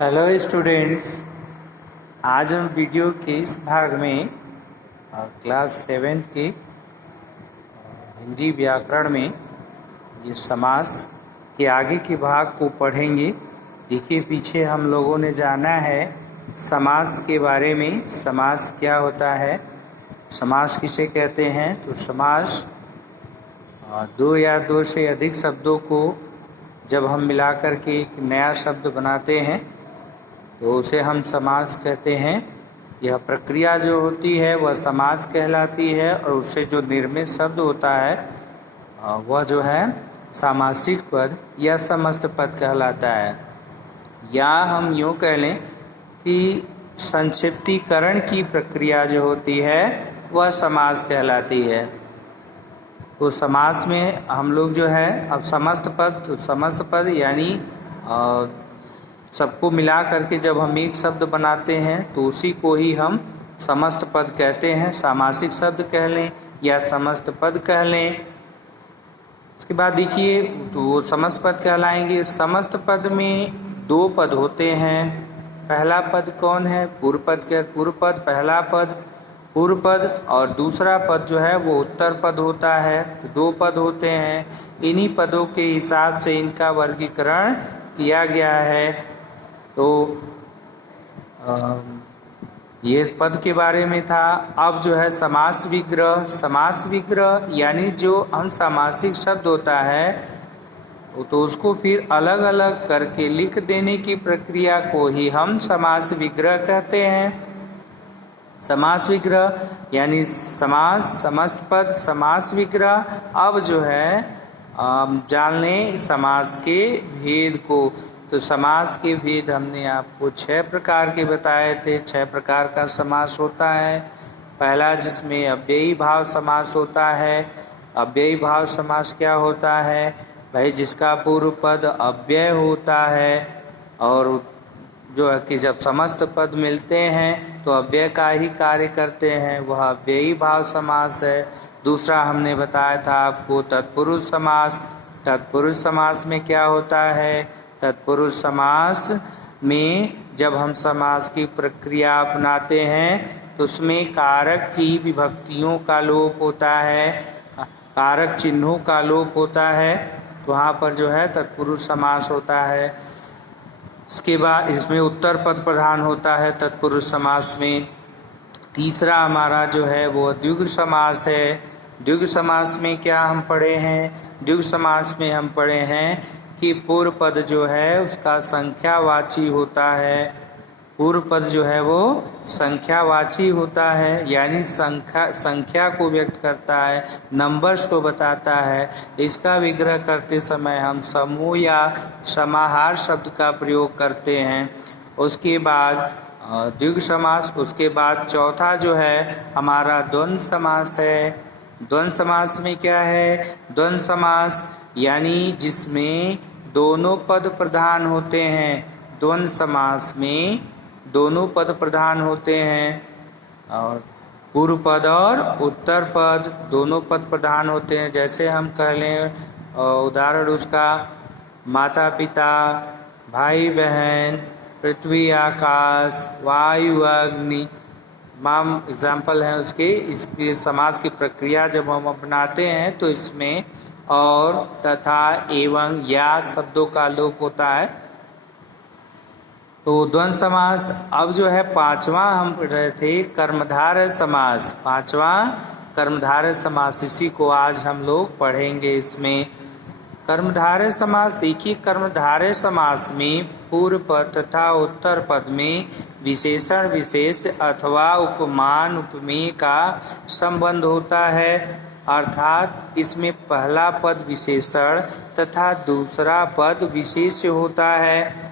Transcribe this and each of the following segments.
Hello students. आज हम video के इस भाग में क्लास 7 के हिंदी व्याकरण में ये समास के आगे के भाग को पढ़ेंगे। देखिए, पीछे हम लोगों ने जाना है समास के बारे में। समास क्या होता है, समास किसे कहते हैं। तो समास दो या दो से अधिक शब्दों को जब हम मिलाकर के एक नया शब्द बनाते हैं तो उसे हम समास कहते हैं। यह प्रक्रिया जो होती है वह समास कहलाती है और उससे जो निर्मित शब्द होता है वह जो है सामासिक पद या समस्त पद कहलाता है। या हम यूँ कह लें कि संक्षिप्तीकरण की प्रक्रिया जो होती है वह समास कहलाती है। तो समास में हम लोग जो है अब समस्त पद यानी सबको मिला करके जब हम एक शब्द बनाते हैं तो उसी को ही हम समस्त पद कहते हैं। सामासिक शब्द कह लें या समस्त पद कह लें। उसके बाद देखिए, तो वो समस्त पद कहलाएंगे। समस्त पद में दो पद होते हैं। पहला पद कौन है? पूर्व पद पूर्व पद पहला पद पूर्व पद, और दूसरा पद जो है वो उत्तर पद होता है। तो दो पद होते हैं। इन्हीं पदों के हिसाब से इनका वर्गीकरण किया गया है। तो ये पद के बारे में था। अब जो है समास विग्रह यानी जो हम सामासिक शब्द होता है तो उसको फिर अलग अलग करके लिख देने की प्रक्रिया को ही हम समास विग्रह कहते हैं। समास विग्रह यानी समास समस्त पद समास विग्रह। अब जो है जान लें समास के भेद को। तो समास के भेद हमने आपको 6 प्रकार के बताए थे। 6 प्रकार का समास होता है। पहला जिसमें अव्ययी भाव समास होता है। अव्ययी भाव समास क्या होता है भाई? जिसका पूर्व पद अव्यय होता है और जो है कि जब समस्त पद मिलते हैं तो अव्यय का ही कार्य करते हैं, वह अव्ययी भाव समास है। दूसरा हमने बताया था आपको तत्पुरुष समास। तत्पुरुष समास में क्या होता है? तत्पुरुष समास में जब हम समास की प्रक्रिया अपनाते हैं तो उसमें कारक की विभक्तियों का लोप होता है, कारक चिन्हों का लोप होता है। तो वहाँ पर जो है तत्पुरुष समास होता है। उसके बाद इसमें उत्तर पद प्रधान होता है तत्पुरुष समास में। तीसरा हमारा जो है वो द्विगु समास है। द्विगु समास में क्या हम पढ़े हैं? द्विगु समास में हम पढ़े हैं कि पूर्व पद जो है उसका संख्यावाची होता है। पूर्व पद जो है वो संख्यावाची होता है, यानी संख्या को व्यक्त करता है, नंबर्स को बताता है। इसका विग्रह करते समय हम समूह या समाहार शब्द का प्रयोग करते हैं। उसके बाद द्विगु समास। उसके बाद चौथा जो है हमारा द्वंद्व समास है। द्वंद्व समास में क्या है? द्वंद्व समास यानी जिसमें दोनों पद प्रधान होते हैं। द्वंद्व समास में दोनों पद प्रधान होते हैं और पूर्व पद और उत्तर पद दोनों पद प्रधान होते हैं। जैसे हम कह लें उदाहरण उसका माता पिता, भाई बहन, पृथ्वी आकाश, वायु अग्नि, तमाम एग्जाम्पल हैं उसके। इसके समास की प्रक्रिया जब हम अपनाते हैं तो इसमें और, तथा, एवं, या शब्दों का लोप होता है। तो द्वंद्व समास। अब जो है पांचवा हम पढ़ रहे थे कर्मधारय समास। पांचवा कर्मधारय समास, इसी को आज हम लोग पढ़ेंगे। इसमें कर्मधारय समास देखिए, कर्मधारय समास में पूर्व पद तथा उत्तर पद में विशेषण विशेष अथवा उपमान उपमेय का संबंध होता है। अर्थात इसमें पहला पद विशेषण तथा दूसरा पद विशेष होता है।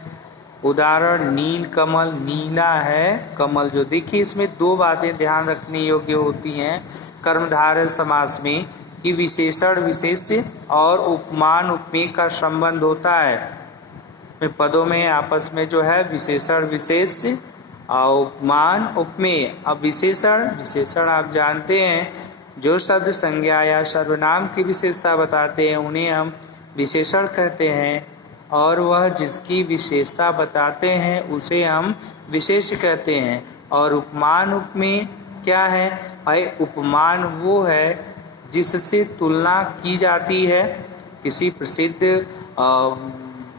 उदाहरण नील कमल, नीला है कमल। जो देखिए इसमें दो बातें ध्यान रखने योग्य होती हैं कर्मधारय समास में कि विशेषण विशेष और उपमान उपमेय का संबंध होता है। पदों में आपस में जो है विशेषण विशेष और उपमान उपमेय। अब विशेषण आप जानते हैं, जो शब्द संज्ञा या सर्वनाम की विशेषता बताते हैं उन्हें हम विशेषण कहते हैं। और वह जिसकी विशेषता बताते हैं उसे हम विशेष कहते हैं। और उपमान उपमेय क्या है? भाई उपमान वो है जिससे तुलना की जाती है किसी प्रसिद्ध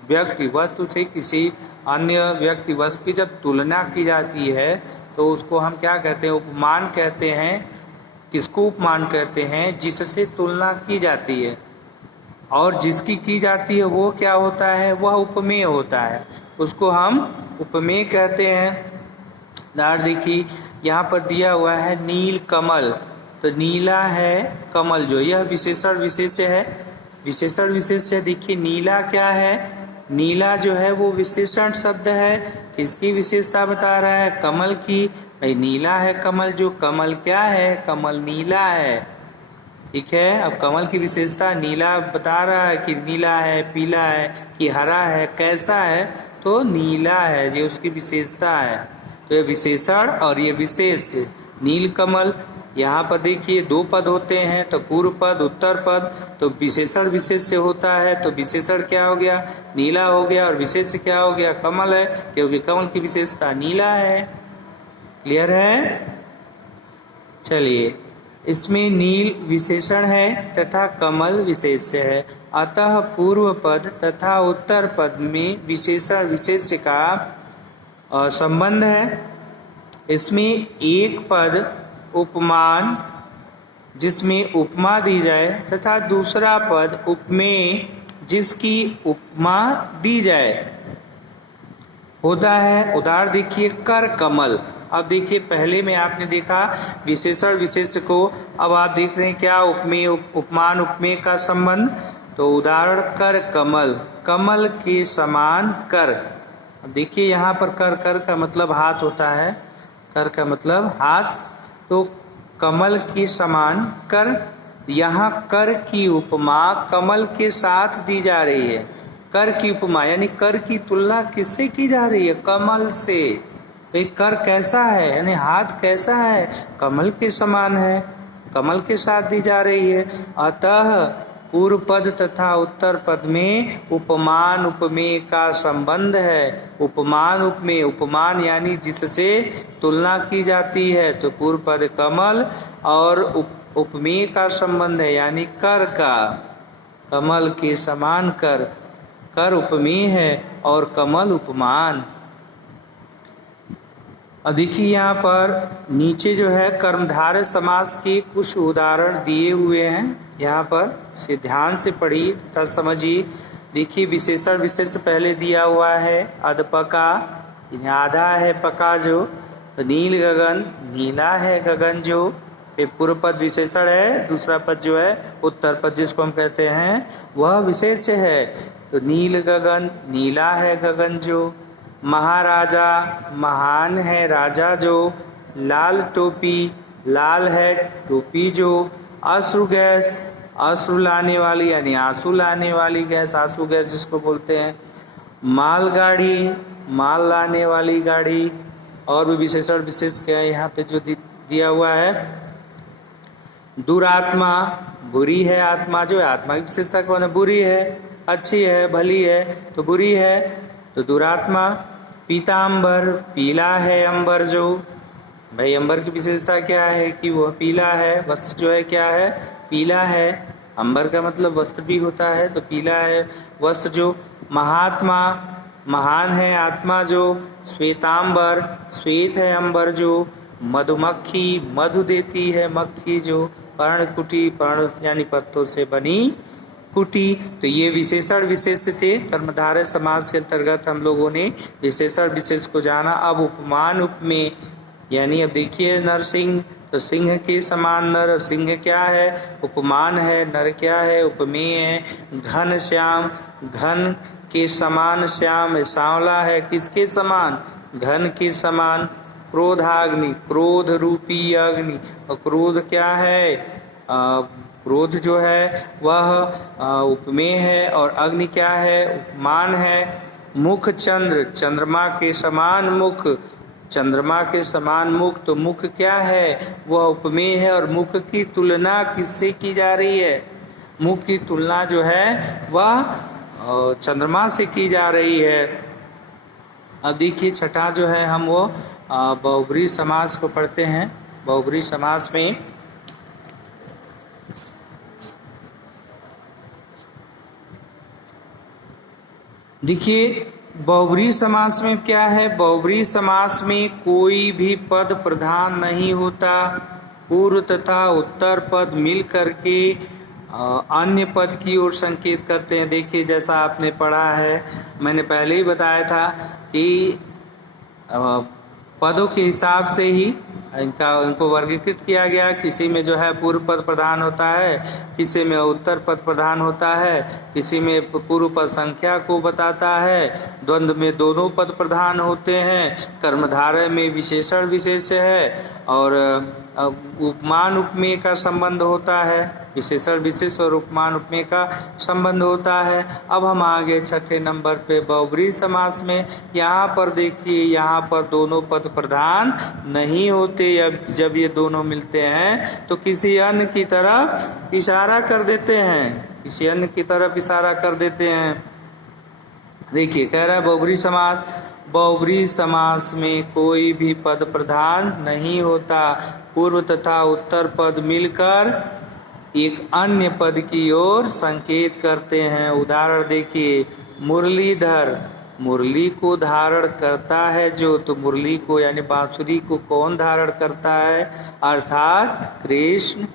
व्यक्ति वस्तु से किसी अन्य व्यक्ति वस्तु की जब तुलना की जाती है तो उसको हम क्या कहते हैं? उपमान कहते हैं। किसको उपमान कहते हैं? जिससे तुलना की जाती है, और जिसकी की जाती है वो क्या होता है? वह उपमेय होता है, उसको हम उपमेय कहते हैं। उदाहरण देखिए, यहाँ पर दिया हुआ है नील कमल, तो नीला है कमल, जो यह विशेषण विशेष्य है। विशेषण विशेष्य देखिए, नीला क्या है? नीला जो है वो विशेषण शब्द है। किसकी विशेषता बता रहा है? कमल की। भाई नीला है कमल, जो कमल क्या है? कमल नीला है। ठीक है, अब कमल की विशेषता नीला बता रहा है कि नीला है, पीला है कि हरा है, कैसा है? तो नीला है, ये उसकी विशेषता है। तो ये विशेषण और ये विशेष। नील कमल, यहाँ पर देखिए दो पद होते हैं, तो पूर्व पद उत्तर पद, तो विशेषण विशेष से होता है, तो विशेषण क्या हो गया? नीला हो गया, और विशेष क्या हो गया? कमल है, क्योंकि कमल की विशेषता नीला है। क्लियर है? चलिए, इसमें नील विशेषण है तथा कमल विशेष्य है, अतः पूर्व पद तथा उत्तर पद में विशेषण विशेष्य का संबंध है। इसमें एक पद उपमान जिसमें उपमा दी जाए तथा दूसरा पद उपमेय जिसकी उपमा दी जाए होता है। उदाहरण देखिए, कर कमल। अब देखिए, पहले में आपने देखा विशेषण विशेष्य को, अब आप देख रहे हैं क्या? उपमेय उपमान उपमेय का संबंध। तो उदाहरण कर कमल, कमल के समान कर। अब देखिए यहाँ पर कर, कर का मतलब हाथ होता है, कर का मतलब हाथ, तो कमल के समान कर। यहाँ कर की उपमा कमल के साथ दी जा रही है। कर की उपमा यानी कर की तुलना किससे की जा रही है? कमल से। एक कर कैसा है, यानी हाथ कैसा है? कमल के समान है, कमल के साथ दी जा रही है। अतः पूर्व पद तथा उत्तर पद में उपमान उपमेय का संबंध है। उपमान उपमेय, उपमान यानी जिससे तुलना की जाती है, तो पूर्व पद कमल, और उपमेय का संबंध है यानी कर का। कमल के समान कर, कर उपमेय है और कमल उपमान। अब देखिए यहाँ पर नीचे जो है कर्मधारय समास के कुछ उदाहरण दिए हुए हैं, यहाँ पर से ध्यान से पढ़िए तथा समझिए। देखिए, विशेषण विशेष पहले दिया हुआ है अधपका, आधा है पका जो, तो नील गगन, नीला है गगन जो। फिर पूर्व पद विशेषण है, दूसरा पद जो है उत्तर पद जिसको हम कहते हैं वह विशेष है। तो नील गगन, नीला है गगन जो। महाराजा, महान है राजा जो। लाल टोपी, लाल है टोपी जो। अश्रु गैस, अश्रु लाने वाली यानी आंसू लाने वाली गैस, आंसू गैस जिसको बोलते हैं। मालगाड़ी, माल लाने वाली गाड़ी। और भी विशेषण विशेष क्या है यहाँ पे जो दिया हुआ है। दुरात्मा, बुरी है आत्मा जो है, आत्मा की विशेषता कौन है? बुरी है, अच्छी है, भली है, तो बुरी है, तो दुरात्मा। पीतांबर, पीला है अंबर जो। भाई अंबर की विशेषता क्या है? कि वह पीला है, वस्त्र जो है क्या है? पीला है। अंबर का मतलब वस्त्र भी होता है, तो पीला है वस्त्र जो। महात्मा, महान है आत्मा जो। श्वेतांबर, श्वेत है अंबर जो। मधुमक्खी, मधु देती है मक्खी जो। पर्णकुटी, पर्ण यानी पत्तों से बनी कुटी। तो ये विशेषण विशेष थे। कर्मधारय समास के अंतर्गत हम लोगों ने विशेषण विशेष को जाना। अब उपमान उपमेय यानी अब देखिए नरसिंह, तो सिंह के समान नर, सिंह क्या है? उपमान है। नर क्या है? उपमेय है। घन श्याम, घन के समान श्याम, सांवला है किसके समान? घन के समान। क्रोधाग्नि, क्रोध रूपी अग्नि, और क्रोध क्या है? क्रोध जो है वह उपमेय है, और अग्नि क्या है? उपमान है। मुख चंद्र, चंद्रमा के समान मुख, चंद्रमा के समान मुख, तो मुख क्या है? वह उपमेय है, और मुख की तुलना किससे की जा रही है? मुख की तुलना जो है वह चंद्रमा से की जा रही है। अब देखिए छठा जो है हम वो बहुब्रीहि समास को पढ़ते हैं। बहुब्रीहि समास में देखिए बहुब्रीहि समास में क्या है, बहुब्रीहि समास में कोई भी पद प्रधान नहीं होता, पूर्व तथा उत्तर पद मिल करके अन्य पद की ओर संकेत करते हैं। देखिए जैसा आपने पढ़ा है, मैंने पहले ही बताया था कि पदों के हिसाब से ही इनको वर्गीकृत किया गया। किसी में जो है पूर्व पद प्रधान होता है, किसी में उत्तर पद प्रधान होता है, किसी में पूर्व पद संख्या को बताता है, द्वंद्व में दोनों पद प्रधान होते हैं, कर्मधारय में विशेषण विशेष है, और उपमान उपमेय का संबंध होता है। विशेषण विशेष और उपमान उपमेय का संबंध होता है। अब हम आगे छठे नंबर पे बहुब्रीहि समास में, यहाँ पर देखिए यहाँ पर दोनों पद प्रधान नहीं होते। जब ये दोनों मिलते हैं तो किसी अन्य की तरफ इशारा कर देते हैं, किसी अन्य की तरफ इशारा कर देते हैं। देखिए कह रहा है बहुब्रीहि समास, बहुब्रीहि समास में कोई भी पद प्रधान नहीं होता, पूर्व तथा उत्तर पद मिलकर एक अन्य पद की ओर संकेत करते हैं। उदाहरण देखिए, मुरलीधर, मुरली को धारण करता है जो, तो मुरली को यानी बांसुरी को कौन धारण करता है, अर्थात कृष्ण।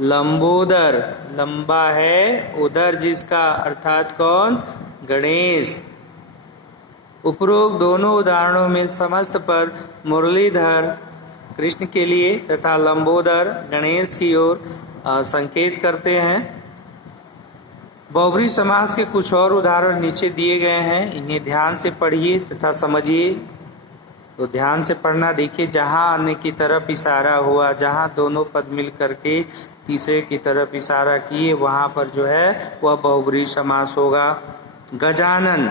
लंबोदर, लंबा है उधर जिसका, अर्थात कौन, गणेश। उपरोक्त दोनों उदाहरणों में समस्त पद मुरलीधर कृष्ण के लिए तथा लंबोदर गणेश की ओर संकेत करते हैं। बहुब्रीहि समास के कुछ और उदाहरण नीचे दिए गए हैं, इन्हें ध्यान से पढ़िए तथा समझिए। तो ध्यान से पढ़ना। देखिए जहाँ अन्य की तरफ इशारा हुआ, जहाँ दोनों पद मिल करके तीसरे की तरफ इशारा किए, वहाँ पर जो है वह बहुब्रीहि समास होगा। गजानन,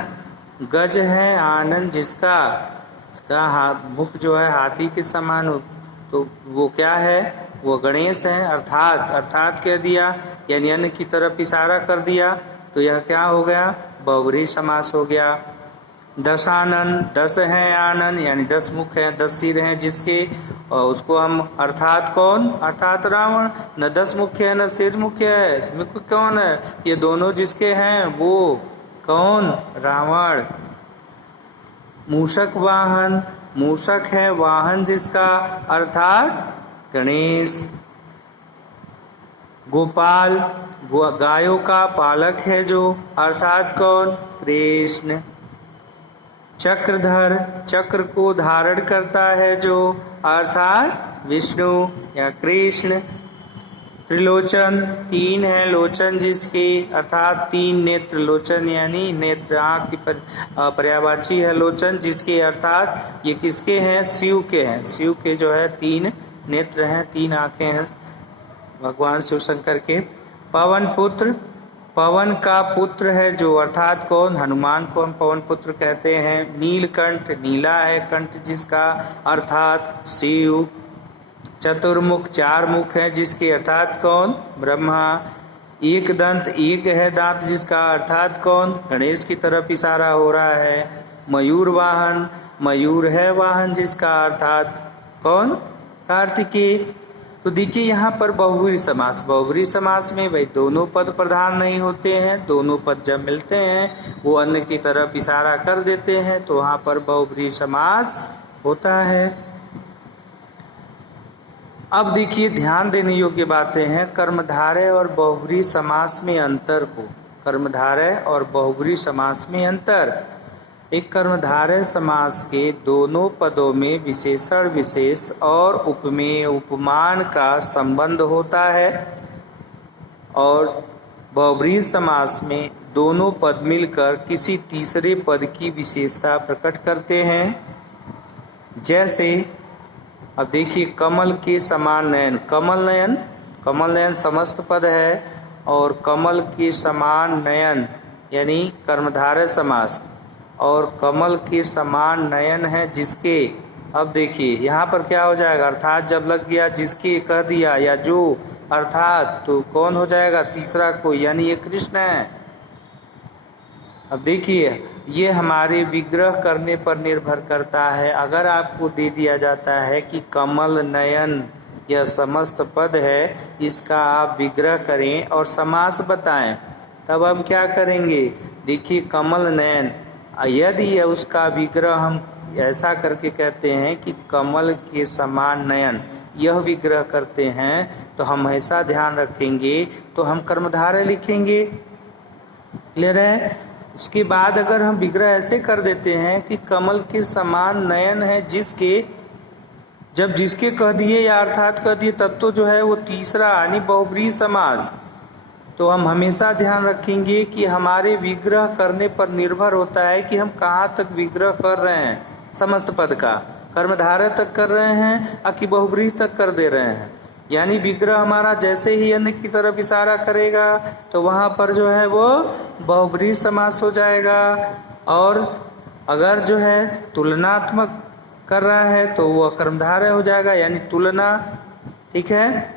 गज है आनंद जिसका, मुख जो है हाथी के समान हो, तो वो क्या है, वो गणेश हैं। अर्थात कह दिया यानी अन्य की तरफ इशारा कर दिया, तो यह क्या हो गया, बहुब्रीहि समास हो गया। दशानन, दस है आनन यानी 10 मुख हैं, 10 सिर हैं जिसके, और उसको हम अर्थात कौन, अर्थात रावण। न 10 मुख्य है न सिर मुख्य है, मुख्य कौन है, ये दोनों जिसके हैं वो कौन, रावण। मूषक वाहन, मूषक है वाहन जिसका, अर्थात गणेश। गोपाल, गायों का पालक है जो, अर्थात कौन, कृष्ण। चक्रधर, चक्र को धारण करता है जो, अर्थात विष्णु या कृष्ण। त्रिलोचन, 3 है लोचन जिसके, अर्थात 3 नेत्र, लोचन यानी नेत्र, आँख की पर्यायवाची है लोचन जिसके, अर्थात ये किसके हैं, शिव के हैं। शिव के जो है 3 नेत्र हैं, 3 आँखें हैं भगवान शिव शंकर के। पवन पुत्र, पवन का पुत्र है जो, अर्थात कौन, हनुमान को हम पवन पुत्र कहते हैं। नीलकंठ, नीला है कंठ जिसका, अर्थात शिव। चतुर्मुख, 4 मुख है जिसके, अर्थात कौन, ब्रह्मा। एक दंत, एक है दांत जिसका, अर्थात कौन, गणेश की तरफ इशारा हो रहा है। मयूर वाहन, मयूर है वाहन जिसका, अर्थात कौन, कार्तिकेय। तो देखिए यहाँ पर बहुब्रीहि समास, बहुब्रीहि समास में भाई दोनों पद प्रधान नहीं होते हैं, दोनों पद जब मिलते हैं वो अन्य की तरफ इशारा कर देते हैं, तो वहाँ पर बहुब्रीहि समास होता है। अब देखिए ध्यान देने योग्य बातें हैं, कर्मधारय और बहुब्रीहि समास में अंतर को, कर्मधारय और बहुब्रीहि समास में अंतर। एक कर्मधारय समास के दोनों पदों में विशेषण विशेष और उपमेय उपमान का संबंध होता है, और बहुब्रीहि समास में दोनों पद मिलकर किसी तीसरे पद की विशेषता प्रकट करते हैं। जैसे अब देखिए, कमल के समान नयन, कमल नयन, कमल नयन समस्त पद है, और कमल के समान नयन यानी कर्मधारय समास, और कमल के समान नयन है जिसके। अब देखिए यहाँ पर क्या हो जाएगा, अर्थात जब लग गया, जिसके कह दिया या जो, अर्थात तो कौन हो जाएगा, तीसरा कोई, यानी ये कृष्ण है। अब देखिए, ये हमारे विग्रह करने पर निर्भर करता है। अगर आपको दे दिया जाता है कि कमल नयन यह समस्त पद है, इसका आप विग्रह करें और समास बताएं, तब हम क्या करेंगे? देखिए, कमल नयन, यदि यह उसका विग्रह हम ऐसा करके कहते हैं कि कमल के समान नयन, यह विग्रह करते हैं, तो हम ऐसा ध्यान रखेंगे, तो हम कर्मधारय लिखेंगे। क्लियर है? उसके बाद अगर हम विग्रह ऐसे कर देते हैं कि कमल के समान नयन है जिसके, जब जिसके कह दिए या अर्थात कह दिए, तब तो जो है वो तीसरा यानी बहुब्रीहि समास। तो हम हमेशा ध्यान रखेंगे कि हमारे विग्रह करने पर निर्भर होता है कि हम कहाँ तक विग्रह कर रहे हैं। समस्त पद का कर्मधारय तक कर रहे हैं या कि बहुब्रीहि तक कर दे रहे हैं। यानी विग्रह हमारा जैसे ही अन्य की तरफ इशारा करेगा तो वहाँ पर जो है वो बहुब्रीहि समास हो जाएगा। और अगर जो है तुलनात्मक कर रहा है तो वह कर्मधारय हो जाएगा, यानी तुलना। ठीक है?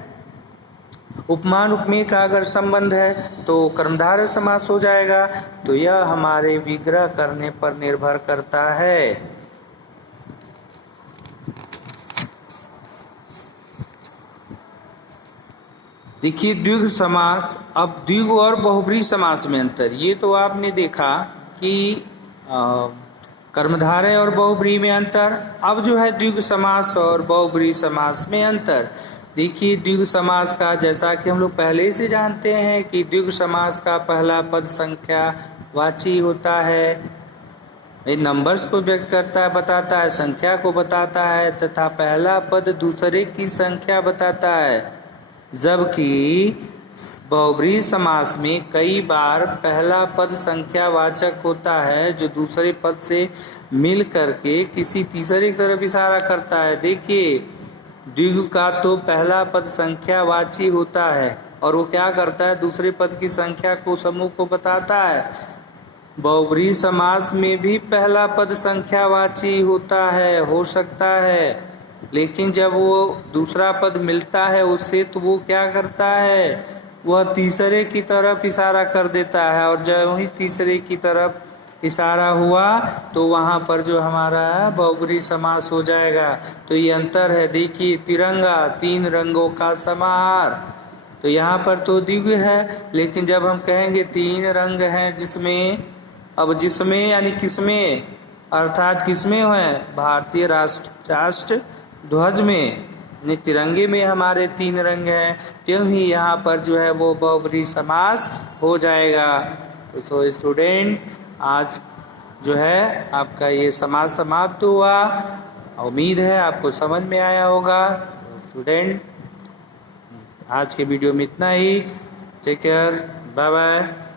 उपमान उपमेय का अगर संबंध है तो कर्मधारय समास हो जाएगा। तो यह हमारे विग्रह करने पर निर्भर करता है। देखिए, द्विगु समास। अब द्विगु और बहुब्रीहि समास में अंतर, ये तो आपने देखा कि कर्मधारय और बहुब्रीहि में अंतर। अब जो है द्विगु समास और बहुब्रीहि समास में अंतर। देखिए, द्विगु समास का, जैसा कि हम लोग पहले से जानते हैं कि द्विगु समास का पहला पद संख्या वाची होता है, नंबर्स को व्यक्त करता है, बताता है, संख्या को बताता है, तथा पहला पद दूसरे की संख्या बताता है। जबकि बहुब्रीहि समास में कई बार पहला पद संख्यावाचक होता है जो दूसरे पद से मिल करके किसी तीसरे की तरफ इशारा करता है। देखिए, द्विगु का तो पहला पद संख्यावाची होता है और वो क्या करता है? दूसरे पद की संख्या को, समूह को बताता है। बहुब्रीहि समास में भी पहला पद संख्यावाची होता है, हो सकता है, लेकिन जब वो दूसरा पद मिलता है उससे तो वो क्या करता है? वह तीसरे की तरफ इशारा कर देता है, और जब ही तीसरे की तरफ इशारा हुआ तो वहाँ पर जो हमारा बहुब्रीहि समास हो जाएगा। तो ये अंतर है। देखिए, तिरंगा, तीन रंगों का समाहार, तो यहाँ पर तो द्विगु है, लेकिन जब हम कहेंगे तीन रंग हैं जिसमें, अब जिसमें यानी किसमें, अर्थात किसमें है? भारतीय राष्ट्र ध्वज में, तिरंगे में हमारे तीन रंग हैं, त्यों ही यहाँ पर जो है वो बहुब्रीहि समास हो जाएगा। तो सो स्टूडेंट, आज जो है आपका ये समास समाप्त हुआ। उम्मीद है आपको समझ में आया होगा। स्टूडेंट, आज के वीडियो में इतना ही। Take care, bye bye.